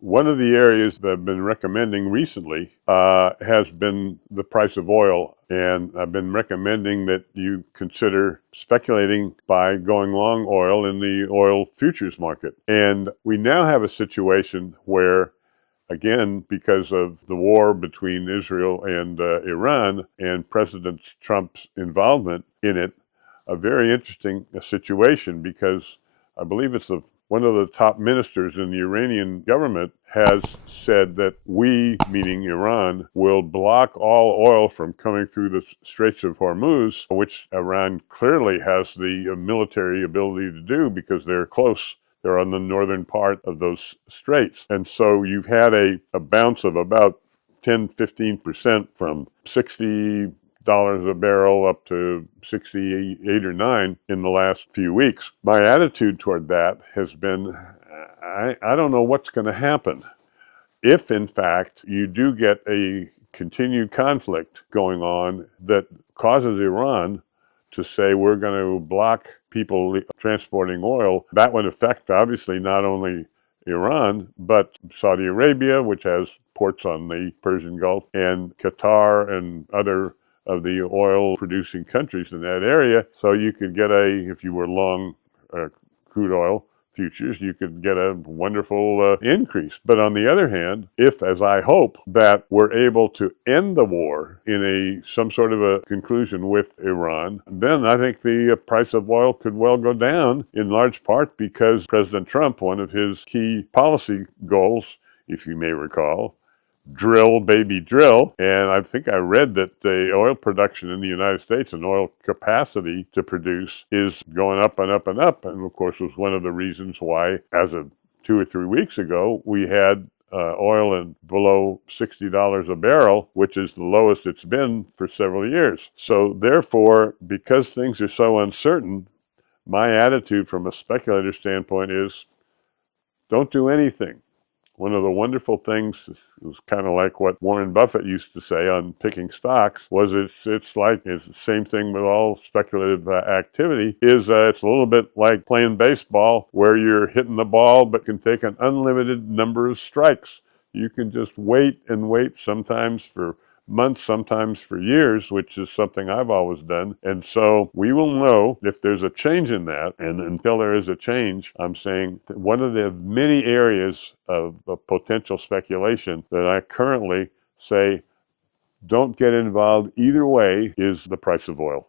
one of the areas that I've been recommending recently has been the price of oil. And I've been recommending that you consider speculating by going long oil in the oil futures market. And we now have a situation where, again, because of the war between Israel and Iran and President Trump's involvement in it, a very interesting situation, because I believe it's one of the top ministers in the Iranian government has said that we, meaning Iran, will block all oil from coming through the Straits of Hormuz, which Iran clearly has the military ability to do because they're close. They're on the northern part of those straits. And so you've had a bounce of about 10-15% from 60 dollars a barrel up to 68 or 9 in the last few weeks. My attitude toward that has been, I don't know what's going to happen. If in fact you do get a continued conflict going on that causes Iran to say we're going to block people transporting oil, that would affect obviously not only Iran, but Saudi Arabia, which has ports on the Persian Gulf, and Qatar and other of the oil producing countries in that area. So you could get if you were long crude oil futures, you could get a wonderful increase. But on the other hand, if, as I hope, that we're able to end the war in some sort of a conclusion with Iran, then I think the price of oil could well go down, in large part because President Trump, one of his key policy goals, if you may recall, drill, baby, drill. And I think I read that the oil production in the United States and oil capacity to produce is going up and up and up. And of course, was one of the reasons why, as of 2 or 3 weeks ago, we had oil below $60 a barrel, which is the lowest it's been for several years. So therefore, because things are so uncertain, my attitude from a speculator standpoint is don't do anything. One of the wonderful things, it was kind of like what Warren Buffett used to say on picking stocks, was it's the same thing with all speculative activity, it's a little bit like playing baseball where you're hitting the ball but can take an unlimited number of strikes. You can just wait and wait, sometimes for months, sometimes for years, which is something I've always done. And so we will know if there's a change in that. And until there is a change, I'm saying one of the many areas of potential speculation that I currently say don't get involved either way is the price of oil.